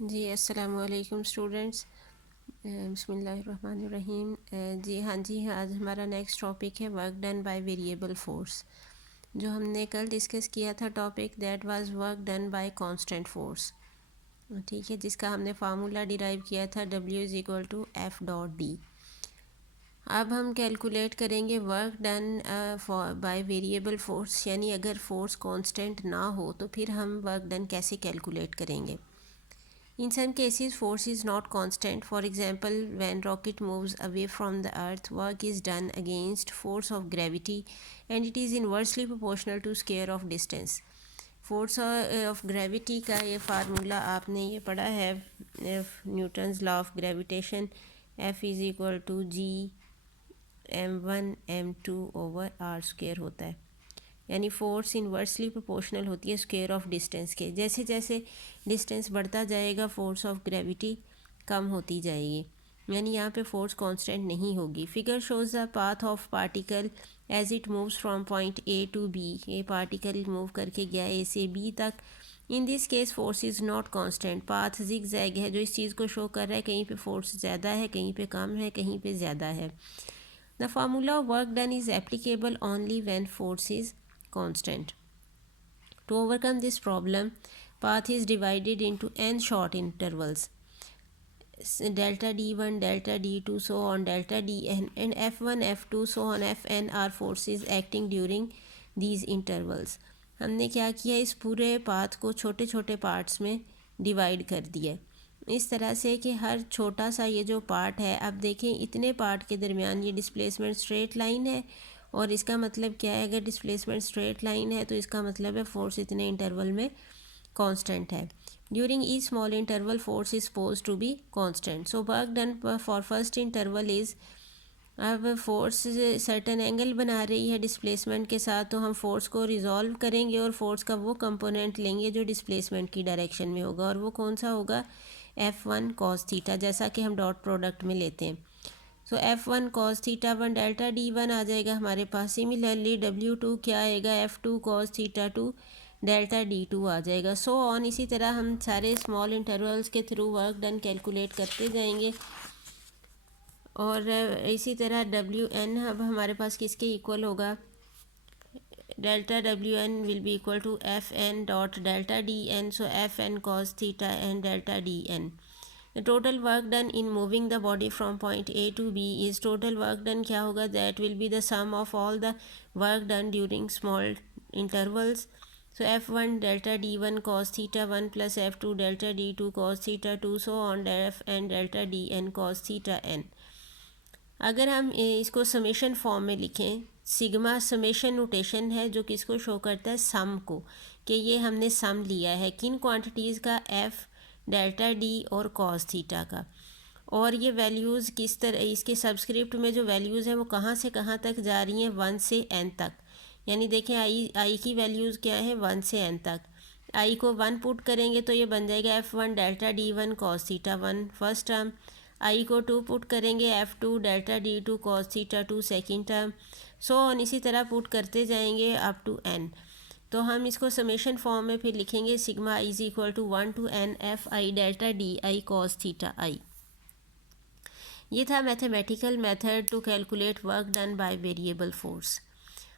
जी अस्सलाम वालेकुम स्टूडेंट्स। बिस्मिल्लाहिर्रहमानिर्रहीम। जी, आज हमारा नेक्स्ट टॉपिक है work done by variable force. जो हमने कल डिस्कस किया था topic that was work done bye constant force, ठीक है, जिसका हमने फार्मूला डिराइव किया था W=F.D। अब हम कैलकुलेट करेंगे work done by variable force, यानी अगर फोर्स कांस्टेंट ना हो तो फिर हम वर्क डन कैसे कैलकुलेट करेंगे। In some cases, force is not constant. For example, when rocket moves away from the earth, work is done against force of gravity and it is inversely proportional to square of distance. Force of gravity का ये formula आपने ये पढ़ा है, Newton's law of gravitation, F=G m1m2/r² होता है। यानी force inversely proportional होती है स्क्वायर ऑफ डिस्टेंस के। जैसे जैसे डिस्टेंस बढ़ता जाएगा फोर्स ऑफ ग्रेविटी कम होती जाएगी, यानी यहाँ पे फोर्स कांस्टेंट नहीं होगी। Figure shows the path of particle as it moves from point A to B. ये पार्टिकल मूव करके गया ए से बी तक। In this case force is not constant. Path zigzag है, जो इस चीज़ को शो कर रहा है कहीं पे फोर्स ज़्यादा है, कहीं पे कम है, कहीं पे ज़्यादा है। The formula of work done is applicable only when force is constant. To overcome this problem, path is divided into n short intervals, delta d1, delta d2, so on delta dn, and f1, f2, so on fn are forces acting during these intervals. हमने क्या किया, इस पूरे path को छोटे छोटे parts में divide कर दिया इस तरह से कि हर छोटा सा ये जो पार्ट है, अब देखें इतने पार्ट के दरमियान ये डिस्प्लेसमेंट स्ट्रेट लाइन है, और इसका मतलब क्या है, अगर डिस्प्लेसमेंट स्ट्रेट लाइन है तो इसका मतलब है फोर्स इतने इंटरवल में कांस्टेंट है। During each small interval force is suppose to be constant. So work done for first interval is, अब फोर्स सर्टन एंगल बना रही है डिस्प्लेसमेंट के साथ, तो हम फोर्स को रिजॉल्व करेंगे और फोर्स का वो कंपोनेंट लेंगे जो डिस्प्लेसमेंट की डायरेक्शन में होगा, और वो कौन सा होगा, F1 cos थीटा, जैसा कि हम डॉट प्रोडक्ट में लेते हैं। सो F1 cos θ1 डेल्टा D1 आ जाएगा हमारे पास। सिमिलरली W2 क्या आएगा, F2 cos θ2 डेल्टा D2 आ जाएगा। सो ऑन, इसी तरह हम सारे स्मॉल इंटरवल्स के थ्रू वर्क डन कैलकुलेट करते जाएंगे। और इसी तरह WN अब हमारे पास किसके इक्वल होगा, delta WN will be equal to FN dot delta DN, so FN cos θ and delta DN. The total work done in moving the body from point A to B is total work done क्या होगा, that will be the sum of all the work done during small intervals. So F1 delta D1 cos θ1 plus F2 delta D2 cos θ2, so on Fn delta Dn cos θn. अगर हम इसको summation form में लिखें, sigma summation notation है जो किसको show करता है, सम को, कि ये हमने सम लिया है किन क्वांटिटीज़ का, एफ़, डेल्टा डी और कॉस थीटा का। और ये वैल्यूज़ किस तरह, इसके सबस्क्रिप्ट में जो वैल्यूज़ हैं वो कहाँ से कहाँ तक जा रही हैं, 1 से n तक। यानी देखें आई की वैल्यूज़ क्या है, 1 से n तक। आई को 1 पुट करेंगे तो ये बन जाएगा F1 delta D1 cos θ1 first term. I को 2 पुट करेंगे, F2 delta D2 cos θ2 second term. So on, इसी तरह पुट करते जाएंगे अप टू n। तो हम इसको समेशन फॉर्म में फिर लिखेंगे, sigma is equal to 1 to n F i delta DI cos θi। ये था mathematical method to calculate work done by variable force.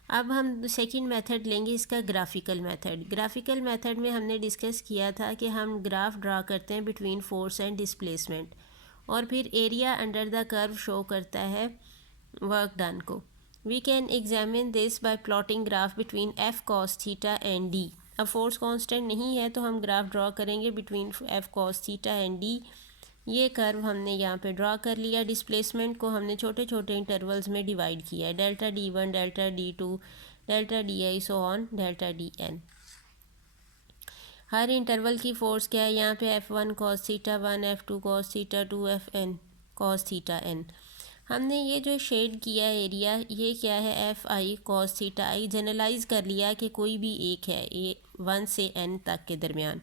अब हम सेकंड मेथड लेंगे, इसका ग्राफिकल मेथड। ग्राफिकल मेथड में हमने डिस्कस किया था कि हम ग्राफ ड्रा करते हैं बिटवीन फोर्स एंड डिस्प्लेसमेंट, और फिर area under the curve show करता है वर्क डन को। We can examine this by plotting graph between F cos theta and D। अब फोर्स कांस्टेंट नहीं है तो हम ग्राफ ड्रॉ करेंगे between F cos theta and D। ये कर्व हमने यहाँ पे ड्रॉ कर लिया। डिस्प्लेसमेंट को हमने छोटे छोटे इंटरवल्स में डिवाइड किया है, delta D1, delta D2, delta DI, so on delta DN। Her interval की फोर्स क्या है, यहाँ पे F1 cos θ1, F2 cos θ2, Fn cos θn। हमने ये जो शेड किया एरिया, ये क्या है, Fi cos θi, जनरलाइज कर लिया कि कोई भी एक है, ये 1 से n तक के दरमियान।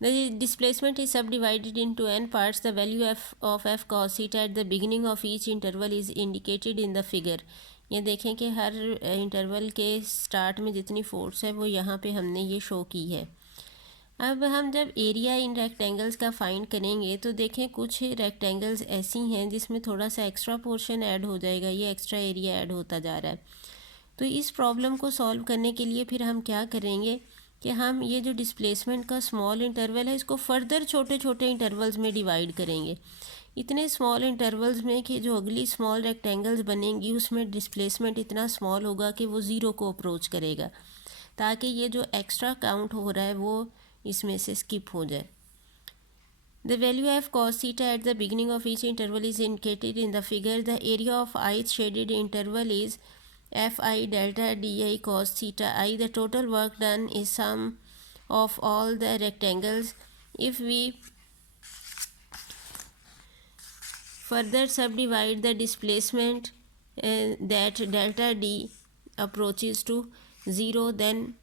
The displacement is subdivided into n parts. The value of f cos theta at the beginning of each interval is indicated in the figure. ये देखें कि हर इंटरवल के स्टार्ट में जितनी फोर्स है वो यहाँ पे हमने ये शो की है। अब हम जब एरिया इन रेक्टेंगल्स का फाइंड करेंगे तो देखें कुछ रेक्टेंगल्स ऐसी हैं जिसमें थोड़ा सा एक्स्ट्रा पोर्शन ऐड हो जाएगा, ये एक्स्ट्रा एरिया ऐड होता जा रहा है। तो इस प्रॉब्लम को सॉल्व करने के लिए फिर हम क्या करेंगे कि हम ये जो डिस्प्लेसमेंट का स्मॉल इंटरवल है इसको फर्दर छोटे छोटे इंटरवल्स में डिवाइड करेंगे, इतने स्मॉल इंटरवल्स में कि जो अगली स्मॉल रेक्टेंगल्स बनेंगी उसमें डिस्प्लेसमेंट इतना स्मॉल होगा कि वो ज़ीरो को अप्रोच करेगा, ताकि ये जो एक्स्ट्रा काउंट हो रहा है वो इसमें से स्किप हो जाए। The value f cos theta at the beginning of each interval is indicated in the figure. The area of ith shaded interval is fi delta di cos theta I. The total work done is sum of all the rectangles. If we further subdivide the displacement that delta d approaches to 0, then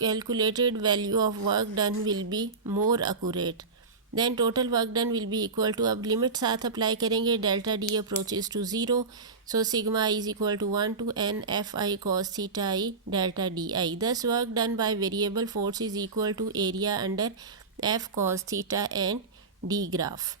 calculated value of work done will be more accurate. Then total work done will be equal to, अब limit साथ apply करेंगे, delta D approaches to zero, so sigma is equal to 1 to n f i cos theta I delta D I. Thus work done by variable force is equal to area under f cos theta and d graph.